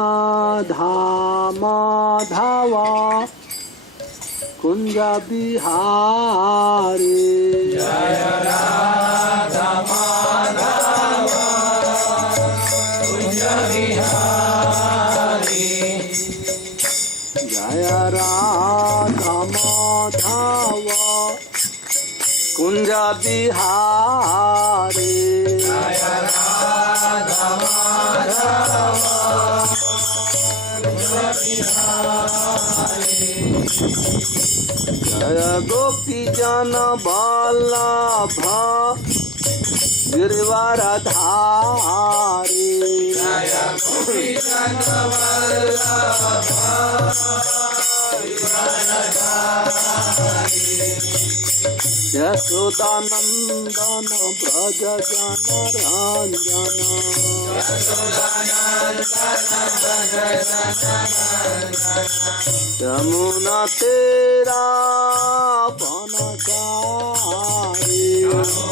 राधा माधव कुंज बिहारी जय राधा माधव कुंज बिहारी जय राधा माधव कुंज बिहारी जय राधा माधव कुंज बिहारी जय गोपी जन वल्लभ गिरिवरधारी जय गोपी जन वल्लभ गिरिवरधारी यशोदानंदन ब्रज जन रंजन यमुना तेरा बनचारी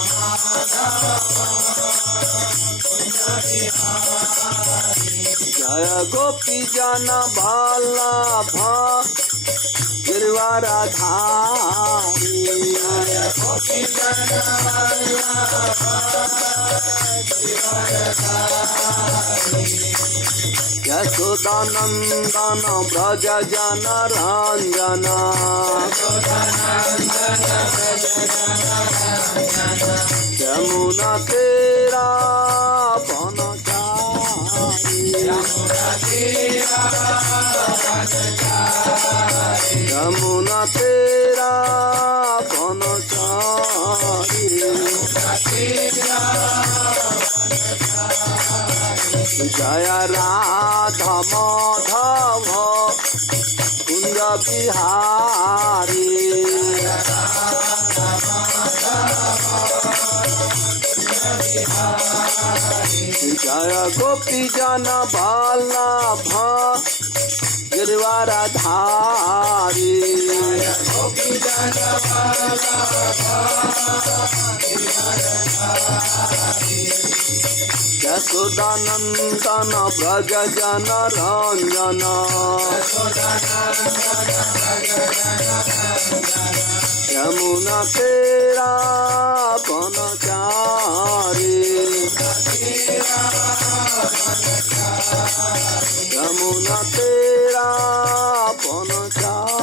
यमुना तेरा बनचारी जय राधा माधव कुंज बिहारी जय गोपी जन वल्लभ गिरिवरधारी यशोदानंदन ब्रज जन रंजन यमुना तेरा बनचारी यमुना तेरा बनचारी जय राधा माधव कुंज बिहारी जय गोपी जन वल्लभ गिरिवरधारी यशोदानंदन ब्रज जन रंजन यमुना तेरा बनचारी यमुना तेरा बनचारी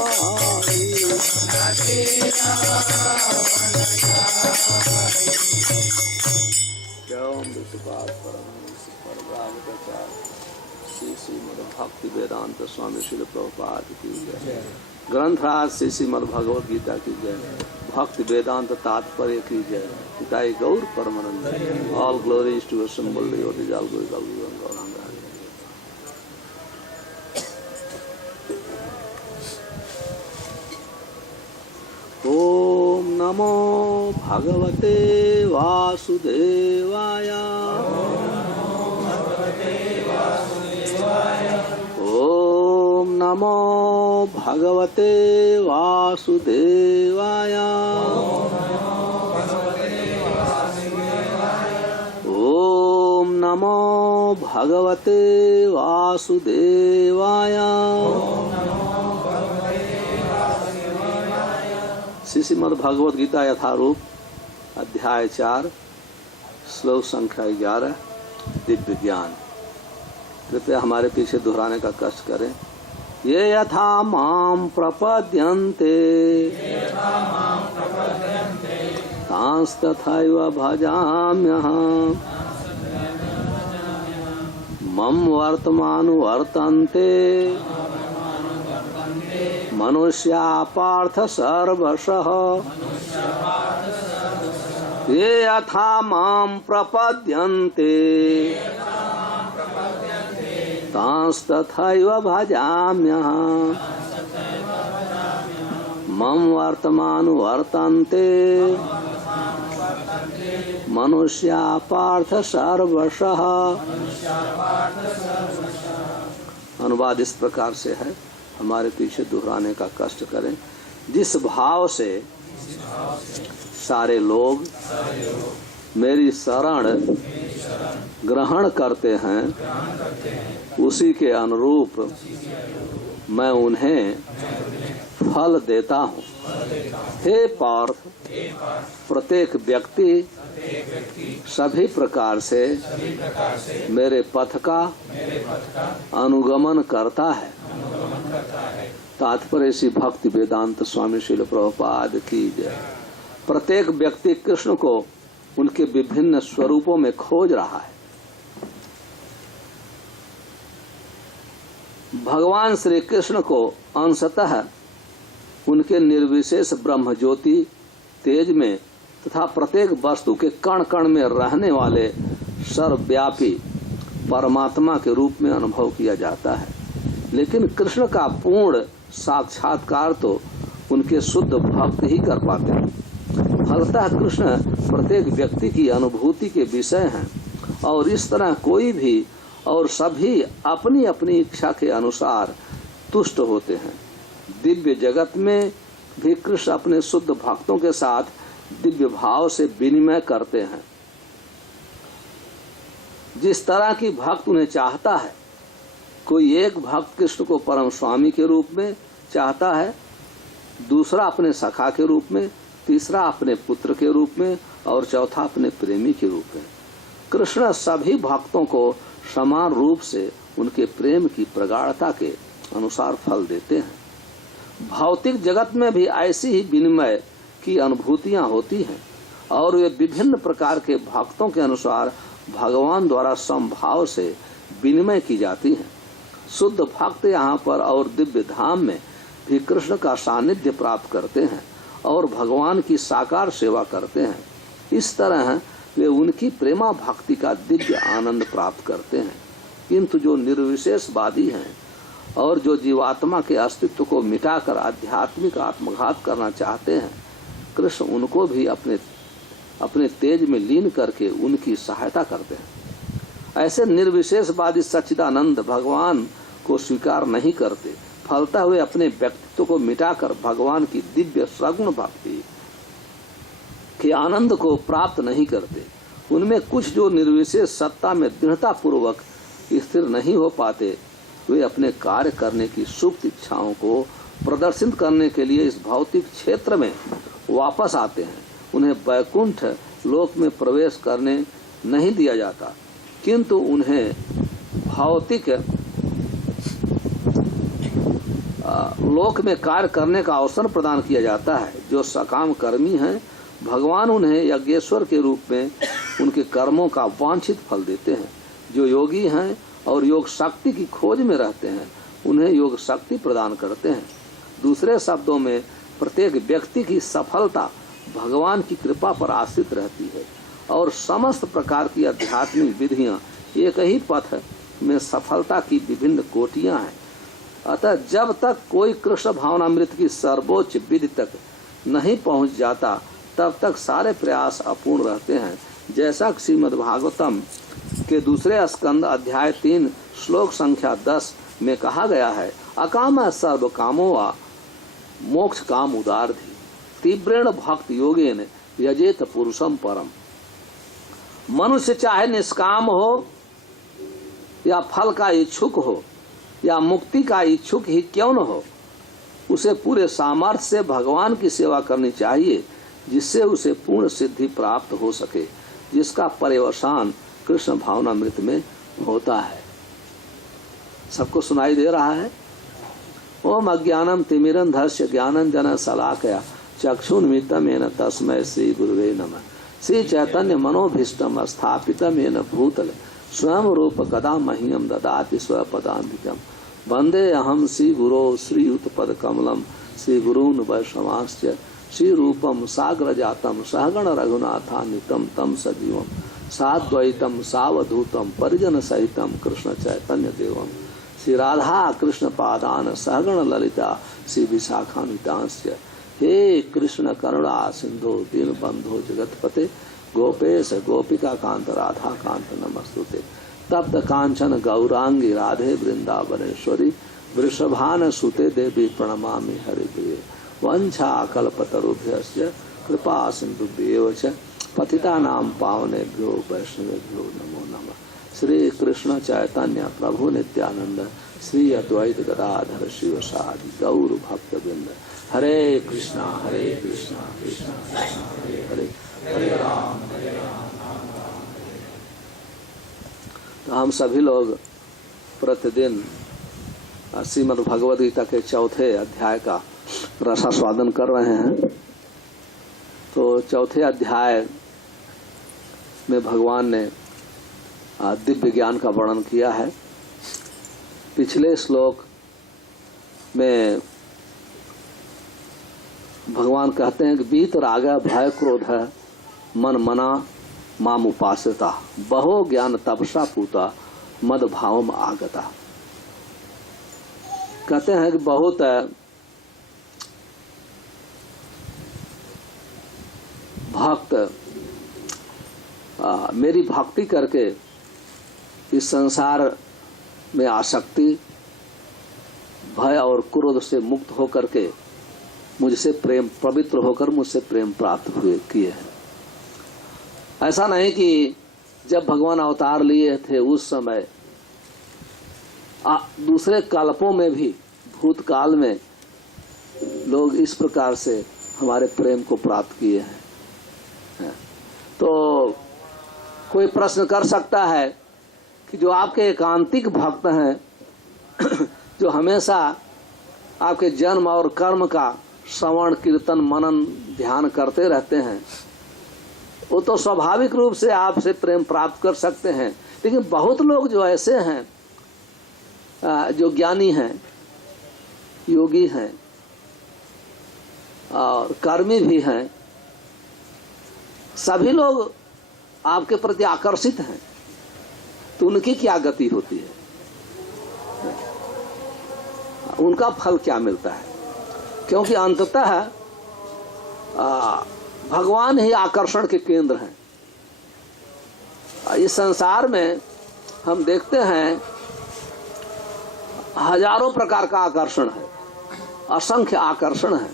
श्रीमद् भक्ति वेदांत स्वामी श्रील प्रभुपाद की जय। ग्रंथराज श्री श्रीमद् भगवद गीता की जय। भक्ति वेदांत तात्पर्य की जय। पिताई गौर परमानंद। All glories to assembled devotees, all glories, all glories, all glories. ओम नमो भगवते वासुदेवाय। ओम नमो भगवते वासुदेवाय। ओम नमो भगवते वासुदेवाय। श्रीमद् भगवद गीता यथारूप अध्याय 4 श्लोक संख्या 11 दिव्य ज्ञान। कृपया हमारे पीछे दोहराने का कष्ट करें। ये यथा माम प्रपद्यन्ते तांस्तथैव भजाम्यहम् मम वर्तमानुवर्तन्ते मनुष्या पार्थ सर्वशः। ये यथा मां प्रपद्यन्ते तांस्तथैव भजाम्यहम् मम वर्तमान वर्तन्ते मनुष्या पार्थ सर्वशः। अनुवाद इस प्रकार से है, हमारे पीछे दोहराने का कष्ट करें। जिस भाव से सारे लोग मेरी शरण ग्रहण करते हैं, उसी के अनुरूप मैं उन्हें फल देता हूँ। हे पार्थ, प्रत्येक व्यक्ति सभी प्रकार से मेरे पथ का अनुगमन करता है। तात्पर्य श्री भक्ति वेदांत स्वामी श्रील प्रभुपाद की जय। प्रत्येक व्यक्ति कृष्ण को उनके विभिन्न स्वरूपों में खोज रहा है। भगवान श्री कृष्ण को अंशतः उनके निर्विशेष ब्रह्म ज्योति तेज में तथा प्रत्येक वस्तु के कण कण में रहने वाले सर्वव्यापी परमात्मा के रूप में अनुभव किया जाता है। लेकिन कृष्ण का पूर्ण साक्षात्कार तो उनके शुद्ध भक्त ही कर पाते हैं। फलतः कृष्ण प्रत्येक व्यक्ति की अनुभूति के विषय हैं और इस तरह कोई भी और सभी अपनी अपनी इच्छा के अनुसार तुष्ट होते हैं। दिव्य जगत में भी कृष्ण अपने शुद्ध भक्तों के साथ दिव्य भाव से विनिमय करते हैं। जिस तरह की भक्त उन्हें चाहता है, कोई एक भक्त कृष्ण को परम स्वामी के रूप में चाहता है, दूसरा अपने सखा के रूप में, तीसरा अपने पुत्र के रूप में और चौथा अपने प्रेमी के रूप में। कृष्ण सभी भक्तों को समान रूप से उनके प्रेम की प्रगाढ़ता के अनुसार फल देते हैं। भौतिक जगत में भी ऐसी ही विनिमय की अनुभूतियां होती हैं और वे विभिन्न प्रकार के भक्तों के अनुसार भगवान द्वारा समभाव से विनिमय की जाती हैं। शुद्ध भक्त यहाँ पर और दिव्य धाम में भी कृष्ण का सानिध्य प्राप्त करते हैं और भगवान की साकार सेवा करते हैं। इस तरह वे उनकी प्रेमा भक्ति का दिव्य आनंद प्राप्त करते हैं। किंतु जो निर्विशेषवादी हैं और जो जीवात्मा के अस्तित्व को मिटाकर आध्यात्मिक आत्मघात करना चाहते हैं, कृष्ण उनको भी अपने तेज में लीन करके उनकी सहायता करते हैं। ऐसे निर्विशेषवादी सच्चिदानंद भगवान को स्वीकार नहीं करते। फलतः वे अपने व्यक्तित्व को मिटाकर भगवान की दिव्य सगुण भक्ति के आनंद को प्राप्त नहीं करते। उनमें कुछ जो निर्विशेष सत्ता में दृढ़ता पूर्वक स्थिर नहीं हो पाते, वे अपने कार्य करने की सुप्त इच्छाओं को प्रदर्शित करने के लिए इस भौतिक क्षेत्र में वापस आते हैं। उन्हें वैकुंठ लोक में प्रवेश करने नहीं दिया जाता, किंतु उन्हें भौतिक लोक में कार्य करने का अवसर प्रदान किया जाता है। जो सकाम कर्मी हैं, भगवान उन्हें यज्ञेश्वर के रूप में उनके कर्मों का वांछित फल देते हैं। जो योगी हैं और योग शक्ति की खोज में रहते हैं, उन्हें योग शक्ति प्रदान करते हैं। दूसरे शब्दों में प्रत्येक व्यक्ति की सफलता भगवान की कृपा पर आश्रित रहती है और समस्त प्रकार की आध्यात्मिक विधियां एक ही पथ में सफलता की विभिन्न कोटियां हैं। अतः जब तक कोई कृष्ण भावनामृत की सर्वोच्च विधि तक नहीं पहुंच जाता, तब तक सारे प्रयास अपूर्ण रहते हैं। जैसा कि श्रीमद् भागवतम के दूसरे स्कंद अध्याय 3 श्लोक संख्या 10 में कहा गया है, अकाम सर्व कामो वा मोक्ष काम उदारधि तीव्रेण भक्त योगेन यजेत पुरुषम परम। मनुष्य चाहे निष्काम हो या फल का इच्छुक हो या मुक्ति का इच्छुक ही क्यों न हो, उसे पूरे सामर्थ्य से भगवान की सेवा करनी चाहिए, जिससे उसे पूर्ण सिद्धि प्राप्त हो सके, जिसका पर्यवसान कृष्ण भावनामृत में होता है। सबको सुनाई दे रहा है? ओम अज्ञानम तिमिरंधस्य ज्ञानंजन शलाकया चक्षुन्मिलितं येन तस्मै श्री गुरुवे नमः। श्री चैतन्य मनोभीष्टम स्थापितं येन भूतले स्वयं रूप कदा मह्यम ददाति स्वपदान्तिकम्। वंदे अहम श्री गुरो श्रीयुतपद कमलम श्री गुरून् वैष्णवांश्च श्री रूपम साग्र जातम सहगण रघुनाथान्वितं तम सजीवम साद्वैतम सावधूतम परिजन सहितम कृष्ण चैतन्य देवम श्री राधा कृष्ण पादान सहगण ललिता श्री विशाखान्वितांश्च हे कृष्ण करुणा सिंधु दीन बंधु जगतपते गोपेश गोपिका कांत राधा कांत नमस्तुते। तप्त कांचन गौरांगी राधे वृंदावनेश्वरी वृषभान सुते देवी प्रणमामि हरिप्रिये। वंशा कल्पतरुभ्यश्च कृपा सिंधुभ्येव च पतितानां पावनेभ्यो वैष्णवेभ्यो नमो नमः। श्री कृष्ण चैतन्य प्रभु नित्यानंद श्री अद्वैत गदाधर शिव सादि गौर भक्तवृंद। हरे कृष्णा कृष्णा कृष्णा हरे हरे, हरे राम राम राम हरे। तो हम सभी लोग प्रतिदिन श्रीमद् भगवद गीता के चौथे अध्याय का रसास्वादन कर रहे हैं। तो चौथे अध्याय में भगवान ने दिव्य ज्ञान का वर्णन किया है। पिछले श्लोक में भगवान कहते हैं कि बीत राग भय क्रोध मन मना माम उपासिता बहो ज्ञान तपसा पूता मद भावम आगता। कहते हैं कि बहुत भक्त मेरी भक्ति करके इस संसार में आसक्ति भय और क्रोध से मुक्त होकर के मुझसे प्रेम पवित्र होकर मुझसे प्रेम प्राप्त हुए किए हैं। ऐसा नहीं कि जब भगवान अवतार लिए थे उस समय दूसरे कल्पों में भी भूतकाल में लोग इस प्रकार से हमारे प्रेम को प्राप्त किए हैं। तो कोई प्रश्न कर सकता है कि जो आपके एकांतिक भक्त हैं जो हमेशा आपके जन्म और कर्म का श्रवण कीर्तन मनन ध्यान करते रहते हैं, वो तो स्वाभाविक रूप से आपसे प्रेम प्राप्त कर सकते हैं। लेकिन बहुत लोग जो ऐसे हैं जो ज्ञानी हैं, योगी हैं और कर्मी भी हैं, सभी लोग आपके प्रति आकर्षित हैं। तो उनकी क्या गति होती है, उनका फल क्या मिलता है? क्योंकि अंततः भगवान ही आकर्षण के केंद्र हैं। इस संसार में हम देखते हैं हजारों प्रकार का आकर्षण है, असंख्य आकर्षण है।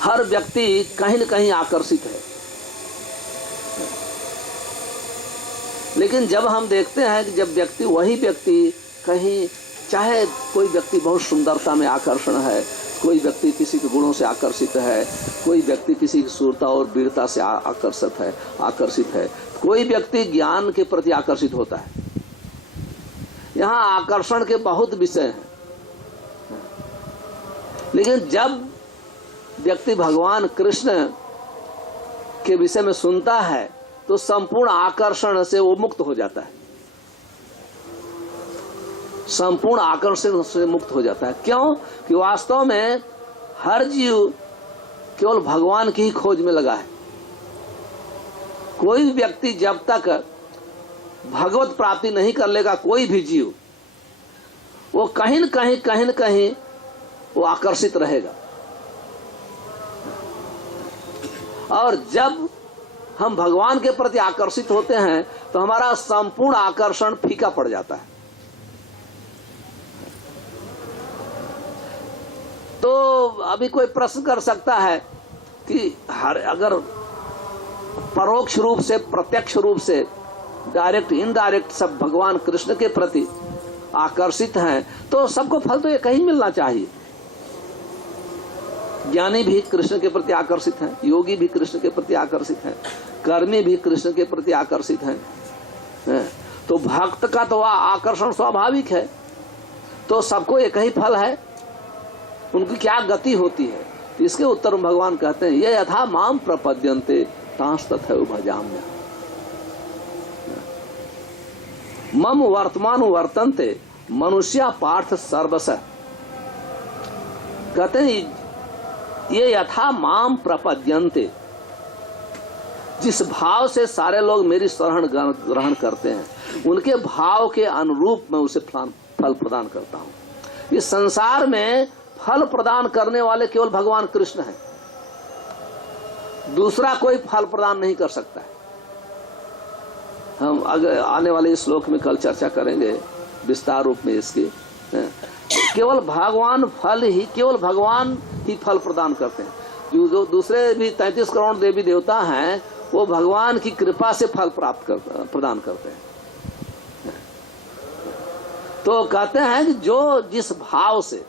हर व्यक्ति कहीं न कहीं आकर्षित है। लेकिन जब हम देखते हैं कि जब वही व्यक्ति कहीं, चाहे कोई व्यक्ति बहुत सुंदरता में आकर्षण है, कोई व्यक्ति किसी के गुणों से आकर्षित है, कोई व्यक्ति किसी की सूरता और वीरता से आकर्षित है, कोई व्यक्ति ज्ञान के प्रति आकर्षित होता है। यहाँ आकर्षण के बहुत विषय हैं। लेकिन जब व्यक्ति भगवान कृष्ण के विषय में सुनता है तो संपूर्ण आकर्षण से वो मुक्त हो जाता है, संपूर्ण आकर्षण से मुक्त हो जाता है। क्यों? कि वास्तव में हर जीव केवल भगवान की ही खोज में लगा है। कोई व्यक्ति जब तक भगवत प्राप्ति नहीं कर लेगा, कोई भी जीव, वो कहीं न कहीं वो आकर्षित रहेगा। और जब हम भगवान के प्रति आकर्षित होते हैं तो हमारा संपूर्ण आकर्षण फीका पड़ जाता है। तो अभी कोई प्रश्न कर सकता है कि अगर परोक्ष रूप से प्रत्यक्ष रूप से डायरेक्ट इनडायरेक्ट सब भगवान कृष्ण के प्रति आकर्षित हैं तो सबको फल तो एक ही मिलना चाहिए। ज्ञानी भी कृष्ण के प्रति आकर्षित हैं, योगी भी कृष्ण के प्रति आकर्षित हैं, कर्मी भी कृष्ण के प्रति आकर्षित हैं। तो भक्त का तो आकर्षण स्वाभाविक है। तो सबको एक ही फल है, उनकी क्या गति होती है? तो इसके उत्तर में भगवान कहते हैं ये यथा माम प्रपद्यन्ते तांस तथैव भजाम्यहम्। मम वर्तमान वर्तन्ते मनुष्या पार्थ सर्वशः। कहते हैं ये यथा माम प्रपद्यन्ते, जिस भाव से सारे लोग मेरी शरण ग्रहण करते हैं उनके भाव के अनुरूप मैं उसे फल प्रदान करता हूं। इस संसार में फल प्रदान करने वाले केवल भगवान कृष्ण हैं, दूसरा कोई फल प्रदान नहीं कर सकता है। हम अगर आने वाले श्लोक में कल चर्चा करेंगे विस्तार रूप में इसकी। केवल भगवान ही फल प्रदान करते हैं। जो दूसरे भी 33 करोड़ देवी देवता हैं वो भगवान की कृपा से फल प्रदान करते हैं। तो कहते हैं कि जो जिस भाव से,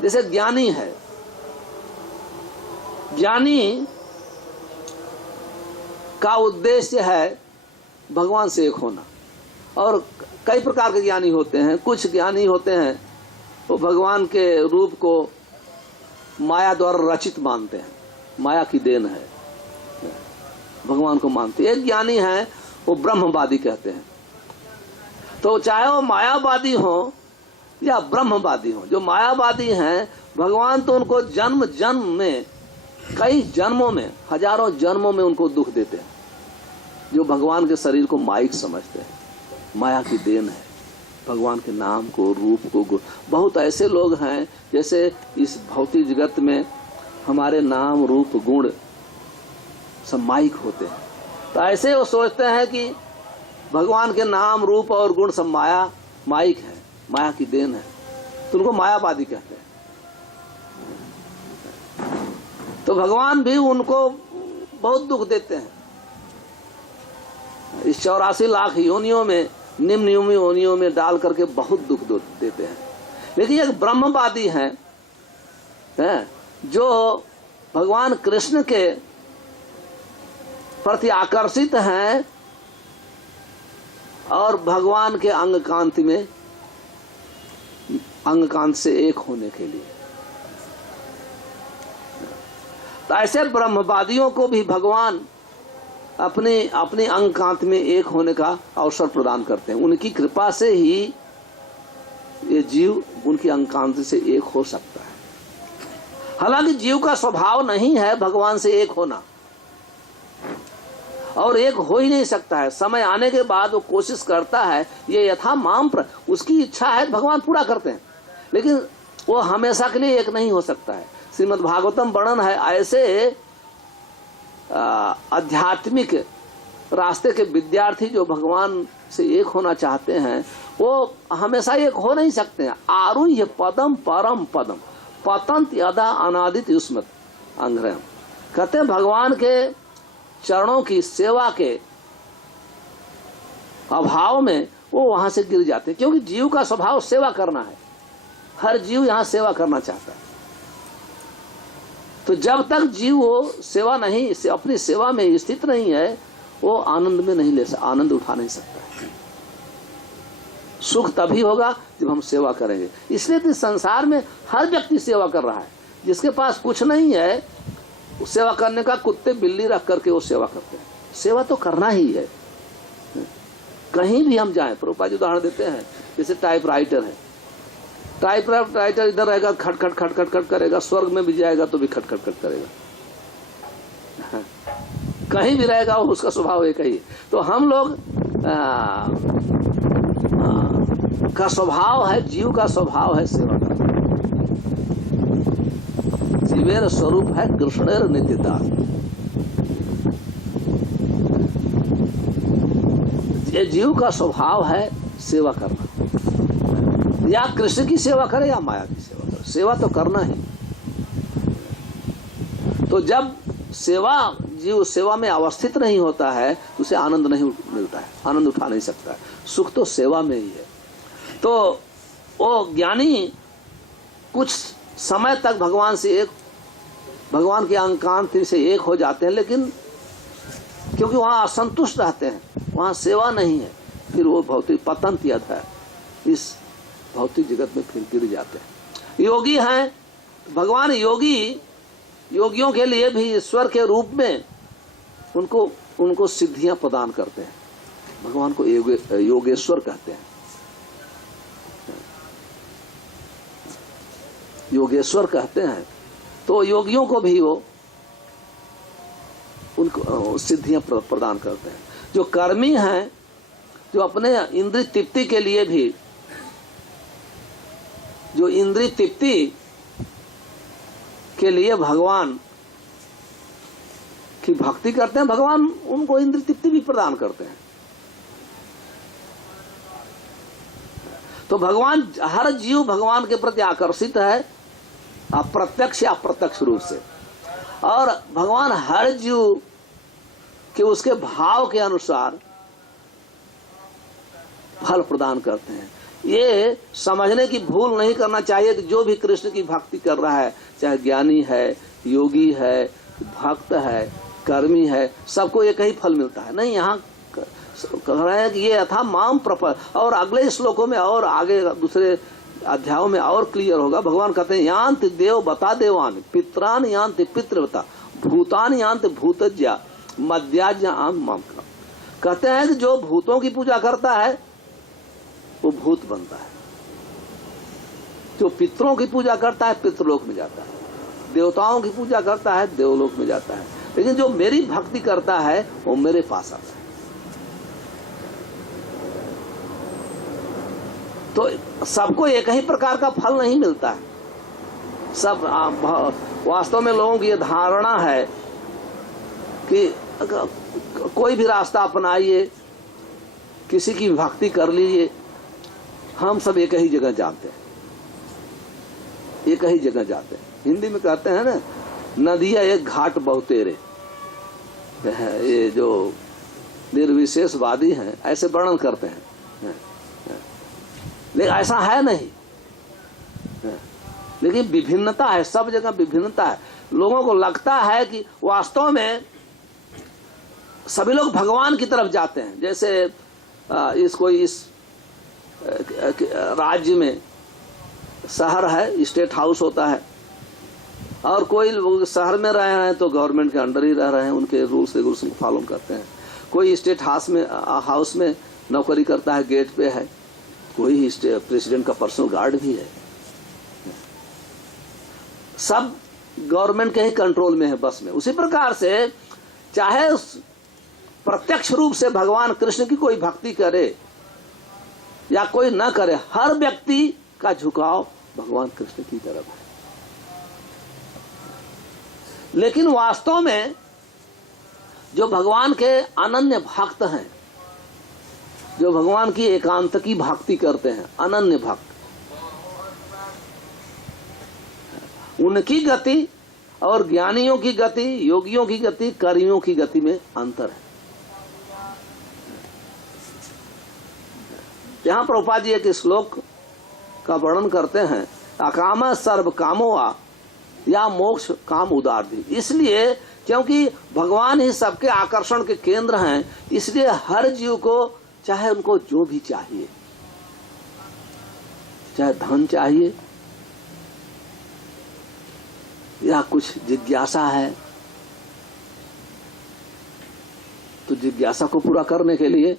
जैसे ज्ञानी है, ज्ञानी का उद्देश्य है भगवान से एक होना। और कई प्रकार के ज्ञानी होते हैं। कुछ ज्ञानी होते हैं वो भगवान के रूप को माया द्वारा रचित मानते हैं, माया की देन है, भगवान को मानते हैं। एक ज्ञानी है वो ब्रह्मवादी कहते हैं। तो चाहे वो मायावादी हो या ब्रह्मवादी हो, जो मायावादी हैं भगवान तो उनको जन्म जन्म में, कई जन्मों में, हजारों जन्मों में उनको दुख देते हैं। जो भगवान के शरीर को माइक समझते हैं, माया की देन है, भगवान के नाम को, रूप को। बहुत ऐसे लोग हैं जैसे इस भौतिक जगत में हमारे नाम रूप गुण सब माइक होते हैं। तो ऐसे वो सोचते हैं कि भगवान के नाम रूप और गुण सब माइक है, माया की देन है, तो उनको मायावादी कहते हैं। तो भगवान भी उनको बहुत दुख देते हैं। इस 84 लाख योनियों में, निम्न योनियों में डाल करके बहुत दुख देते हैं। लेकिन एक ब्रह्मवादी है जो भगवान कृष्ण के प्रति आकर्षित हैं और भगवान के अंग कांत से एक होने के लिए। तो ऐसे ब्रह्मवादियों को भी भगवान अपने अंग कांत में एक होने का अवसर प्रदान करते हैं। उनकी कृपा से ही ये जीव उनकी अंग कांत से एक हो सकता है। हालांकि जीव का स्वभाव नहीं है भगवान से एक होना, और एक हो ही नहीं सकता है। समय आने के बाद वो कोशिश करता है, ये यथा माम उसकी इच्छा है, भगवान पूरा करते हैं, लेकिन वो हमेशा के लिए एक नहीं हो सकता है। श्रीमद् भागवतम वर्णन है ऐसे आध्यात्मिक रास्ते के विद्यार्थी जो भगवान से एक होना चाहते हैं वो हमेशा एक हो नहीं सकते हैं। आरुह्य पदम परम पदम पतंत यदा अनादित युष्मत अंग्रहम, कहते हैं भगवान के चरणों की सेवा के अभाव में वो वहां से गिर जाते हैं, क्योंकि जीव का स्वभाव सेवा करना है। हर जीव यहाँ सेवा करना चाहता है। तो जब तक जीव वो सेवा नहीं, अपनी सेवा में स्थित नहीं है, वो आनंद में नहीं आनंद उठा नहीं सकता है। सुख तभी होगा जब हम सेवा करेंगे। इसलिए तो संसार में हर व्यक्ति सेवा कर रहा है। जिसके पास कुछ नहीं है, सेवा करने का कुत्ते बिल्ली रख करके वो सेवा करते हैं। सेवा तो करना ही है। कहीं भी हम जाएं, प्रभुपाद जी उदाहरण देते हैं, जैसे टाइपराइटर है, टाइपराइटर इधर रहेगा खट खट खट खट खट करेगा, स्वर्ग में भी जाएगा तो भी खट खट खट करेगा, कहीं भी रहेगा वो, उसका स्वभाव एक ही। तो हम लोग का स्वभाव है, जीव का स्वभाव है सेवा करना। जीवेर स्वरूप है कृष्णेर नित्यता। ये जीव का स्वभाव है सेवा करना, या कृष्ण की सेवा करे या माया की सेवा करे, सेवा तो करना ही। तो जब जीव सेवा में अवस्थित नहीं होता है तो उसे आनंद नहीं मिलता है, आनंद उठा नहीं सकता है। सुख तो सेवा में ही है। तो वो ज्ञानी कुछ समय तक भगवान के अंकांत से एक हो जाते हैं, लेकिन क्योंकि वहां असंतुष्ट रहते हैं, वहां सेवा नहीं है, फिर वो भौतिक पतंत यद है, इस भौतिक जगत में फिर गिर जाते हैं। योगी हैं भगवान, योगियों के लिए भी ईश्वर के रूप में उनको सिद्धियां प्रदान करते हैं। भगवान को योगेश्वर कहते हैं, योगेश्वर कहते हैं। तो योगियों को भी वो उनको सिद्धियां प्रदान करते हैं। जो कर्मी हैं, जो अपने इंद्रिय तृप्ति के लिए भी जो इंद्रिय तृप्ति के लिए भगवान की भक्ति करते हैं, भगवान उनको इंद्रिय तृप्ति भी प्रदान करते हैं। तो भगवान, हर जीव भगवान के प्रति आकर्षित है, अप्रत्यक्ष या अप्रत्यक्ष रूप से, और भगवान हर जीव के उसके भाव के अनुसार फल प्रदान करते हैं। ये समझने की भूल नहीं करना चाहिए कि जो भी कृष्ण की भक्ति कर रहा है, चाहे ज्ञानी है, योगी है, भक्त है, कर्मी है, सबको एक ही फल मिलता है। नहीं, यहाँ कह रहे हैं कि ये यथा माम प्रपद, और अगले श्लोकों में और आगे दूसरे अध्यायों में और क्लियर होगा। भगवान कहते हैं यान्त देव बता देवान, पित्रान यान्त पितृवता, भूतान यान्त भूतज्ञा, मध्याज्ञा आम माम। कहते हैं कि जो भूतों की पूजा करता है वो भूत बनता है, जो पितरों की पूजा करता है पितृलोक में जाता है, देवताओं की पूजा करता है देवलोक में जाता है, लेकिन जो मेरी भक्ति करता है वो मेरे पास आता है। तो सबको एक ही प्रकार का फल नहीं मिलता है। सब वास्तव में लोगों की ये धारणा है कि कोई भी रास्ता अपनाइए, किसी की भक्ति कर लीजिए, हम सब एक ही जगह जाते हैं, एक ही जगह जाते हैं। हिंदी में कहते हैं ना, नदियां एक घाट बहुतेरे। ये जो निर्विशेषवादी हैं ऐसे वर्णन करते हैं, लेकिन ऐसा है नहीं। लेकिन विभिन्नता है, सब जगह विभिन्नता है। लोगों को लगता है कि वास्तव में सभी लोग भगवान की तरफ जाते हैं। जैसे इस राज्य में शहर है, स्टेट हाउस होता है, और कोई लोग शहर में रहे हैं तो गवर्नमेंट के अंडर ही रह रहे हैं, उनके रूल्स रेगुलेशन फॉलो करते हैं। कोई स्टेट हाउस में नौकरी करता है, गेट पे है, कोई प्रेसिडेंट का पर्सनल गार्ड भी है। सब गवर्नमेंट के ही कंट्रोल में है, बस में। उसी प्रकार से चाहे प्रत्यक्ष रूप से भगवान कृष्ण की कोई भक्ति करे या कोई न करे, हर व्यक्ति का झुकाव भगवान कृष्ण की तरफ है। लेकिन वास्तव में जो भगवान के अनन्य भक्त हैं, जो भगवान की एकांत की भक्ति करते हैं, अनन्य भक्त, उनकी गति और ज्ञानियों की गति, योगियों की गति, कर्मियों की गति में अंतर है। यहाँ प्रभुपाद जी एक श्लोक का वर्णन करते हैं, अकाम सर्व कामोआ या मोक्ष काम उदारधि। इसलिए क्योंकि भगवान ही सबके आकर्षण के केंद्र हैं, इसलिए हर जीव को, चाहे उनको जो भी चाहिए, चाहे धन चाहिए या कुछ जिज्ञासा है, तो जिज्ञासा को पूरा करने के लिए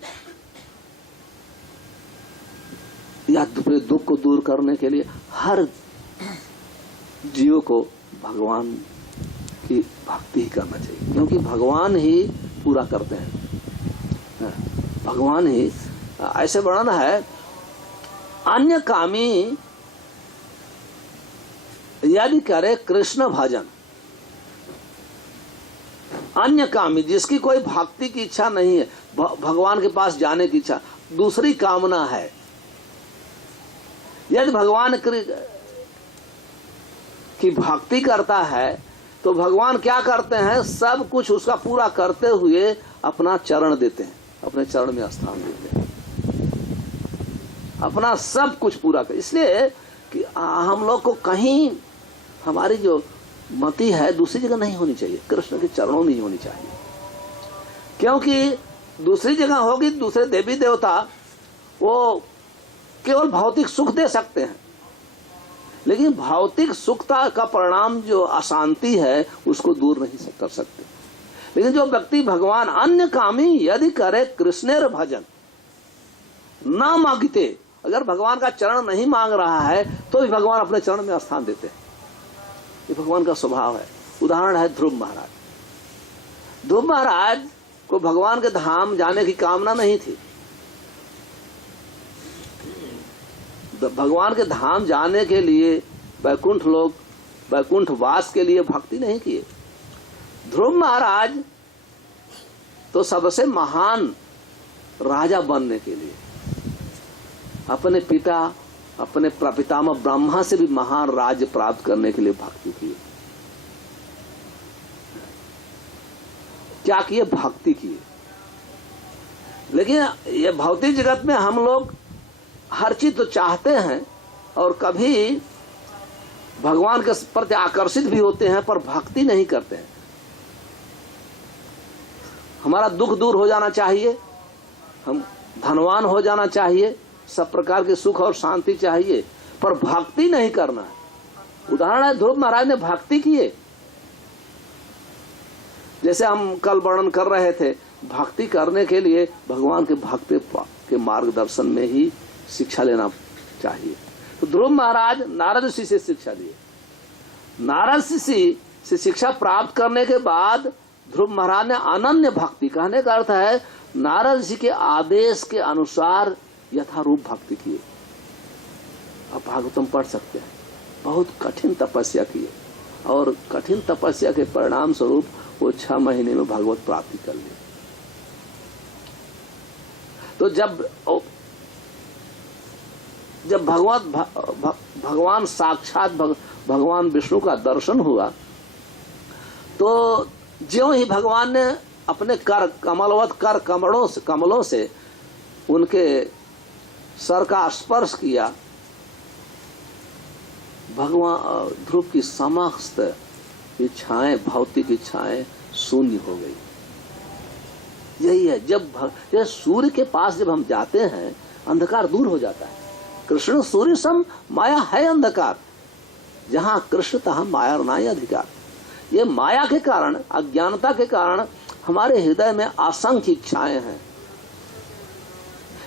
या दुख को दूर करने के लिए हर जीव को भगवान की भक्ति ही करना चाहिए, क्योंकि भगवान ही पूरा करते हैं। भगवान ही, ऐसे वर्णन है, अन्य कामी यदि करे कृष्ण भजन, अन्य कामी जिसकी कोई भक्ति की इच्छा नहीं है, भगवान के पास जाने की इच्छा, दूसरी कामना है, यदि भगवान की भक्ति करता है तो भगवान क्या करते हैं, सब कुछ उसका पूरा करते हुए अपना चरण देते हैं, अपने चरण में स्थान देते हैं, अपना सब कुछ पूरा कर। इसलिए कि हम लोग को कहीं हमारी जो मति है दूसरी जगह नहीं होनी चाहिए, कृष्ण के चरणों में ही होनी चाहिए। क्योंकि दूसरी जगह होगी, दूसरे देवी देवता वो केवल भौतिक सुख दे सकते हैं, लेकिन भौतिक सुखता का परिणाम जो अशांति है उसको दूर नहीं कर सकते। लेकिन जो व्यक्ति भगवान अन्य कामी यदि करे कृष्णेर भजन ना मांगते, अगर भगवान का चरण नहीं मांग रहा है तो भी भगवान अपने चरण में स्थान देते हैं। ये भगवान का स्वभाव है। उदाहरण है ध्रुव महाराज। ध्रुव महाराज को भगवान के धाम जाने की कामना नहीं थी। भगवान के धाम जाने के लिए वैकुंठ लोग वैकुंठ वास के लिए भक्ति नहीं किए। ध्रुव महाराज तो सबसे महान राजा बनने के लिए अपने पिता अपने प्रपितामह ब्रह्मा से भी महान राज्य प्राप्त करने के लिए भक्ति की। क्या किए? भक्ति किए। लेकिन ये भौतिक जगत में हम लोग हर चीज तो चाहते हैं और कभी भगवान के प्रति आकर्षित भी होते हैं, पर भक्ति नहीं करते हैं। हमारा दुख दूर हो जाना चाहिए, हम धनवान हो जाना चाहिए, सब प्रकार के सुख और शांति चाहिए, पर भक्ति नहीं करना है। उदाहरण है, ध्रुव महाराज ने भक्ति किए। जैसे हम कल वर्णन कर रहे थे, भक्ति करने के लिए भगवान के भक्त के मार्गदर्शन में ही शिक्षा लेना चाहिए। तो ध्रुव महाराज नारद ऋषि से शिक्षा लिए। नारद ऋषि से शिक्षा प्राप्त करने के बाद ध्रुव महाराज ने अनन्य भक्ति, कहने का अर्थ है नारद ऋषि के आदेश के अनुसार यथारूप भक्ति किए। आप भागवतम पढ़ सकते हैं, बहुत कठिन तपस्या किए और कठिन तपस्या के परिणाम स्वरूप वो 6 महीने में भगवत प्राप्ति कर ली। तो जब भगवान साक्षात भगवान विष्णु का दर्शन हुआ, तो ज्यों ही भगवान ने अपने कर कमलवत कर कमलों से उनके सर का स्पर्श किया, भगवान ध्रुव की समस्त इच्छाएं, भौतिक इच्छाएं शून्य हो गई। यही है, जब सूर्य के पास जब हम जाते हैं, अंधकार दूर हो जाता है। कृष्ण सूर्य सम माया है अंधकार, जहां कृष्ण तहां माया नाय अधिकार। ये माया के कारण, अज्ञानता के कारण हमारे हृदय में असंख्य इच्छाएं हैं।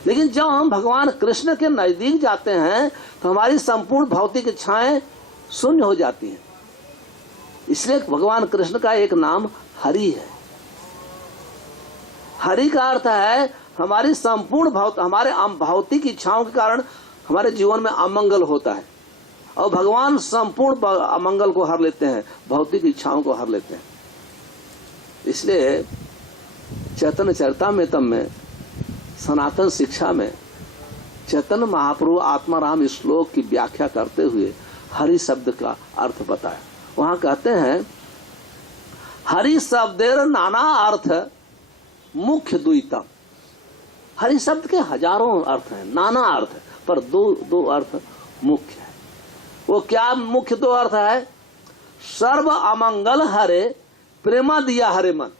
लेकिन जब हम भगवान कृष्ण के नजदीक जाते हैं तो हमारी संपूर्ण भौतिक इच्छाएं शून्य हो जाती हैं। इसलिए भगवान कृष्ण का एक नाम हरि है। हरि का अर्थ है हमारी संपूर्ण हमारे भौतिक इच्छाओं के कारण हमारे जीवन में अमंगल होता है, और भगवान संपूर्ण अमंगल को हर लेते हैं, भौतिक इच्छाओं को हर लेते हैं। इसलिए चैतन्य चरितामृतम में, सनातन शिक्षा में चैतन्य महाप्रभु आत्माराम इस श्लोक की व्याख्या करते हुए हरि शब्द का अर्थ बताया। वहां कहते हैं, हरि शब्देर नाना अर्थ मुख्य द्वैतम। हरि शब्द के हजारों अर्थ हैं, नाना अर्थ है, पर दो अर्थ मुख्य है। वो क्या मुख्य 2 अर्थ है? सर्व अमंगल हरे प्रेमा दिया हरे मन।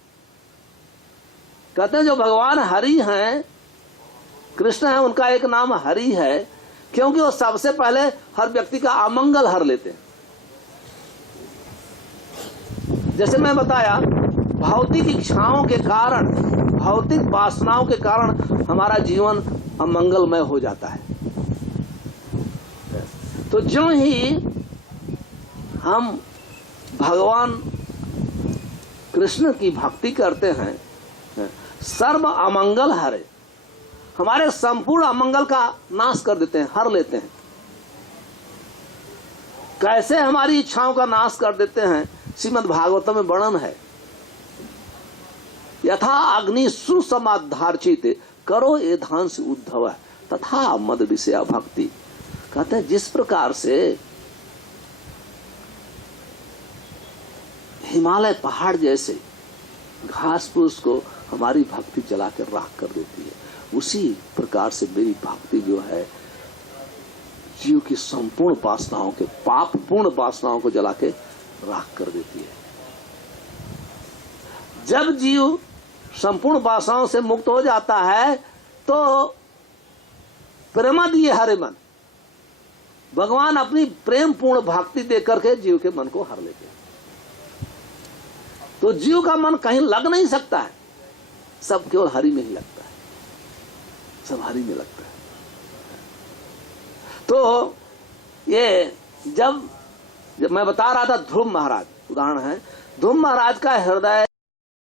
कहते हैं जो भगवान हरि हैं, कृष्ण है, उनका एक नाम हरि है, क्योंकि वो सबसे पहले हर व्यक्ति का अमंगल हर लेते हैं। जैसे मैं बताया, भौतिक इच्छाओं के कारण, भौतिक वासनाओं के कारण हमारा जीवन अमंगलमय हो जाता है। तो जो ही हम भगवान कृष्ण की भक्ति करते हैं, सर्व अमंगल हरे, हमारे संपूर्ण अमंगल का नाश कर देते हैं, हर लेते हैं। कैसे हमारी इच्छाओं का नाश कर देते हैं, श्रीमद् भागवतम में वर्णन है। यथा अग्नि सुसमाधार्चित करो एधांश उद्धव तथा मद विषया भक्ति। कहते हैं जिस प्रकार से हिमालय पहाड़ जैसे घास फूस को हमारी भक्ति जला कर राख कर देती है, उसी प्रकार से मेरी भक्ति जो है जीव की संपूर्ण वासनाओं के, पापपूर्ण वासनाओं को जला के राख कर देती है। जब जीव संपूर्ण वासनाओं से मुक्त हो जाता है तो प्रेमा दिए हरे मन, भगवान अपनी प्रेम पूर्ण भक्ति दे करके जीव के मन को हर लेते हैं। तो जीव का मन कहीं लग नहीं सकता है, सब केवल हरि में ही लगता है, सब हरि में लगता है। तो ये जब मैं बता रहा था ध्रुव महाराज, उदाहरण है, ध्रुव महाराज का हृदय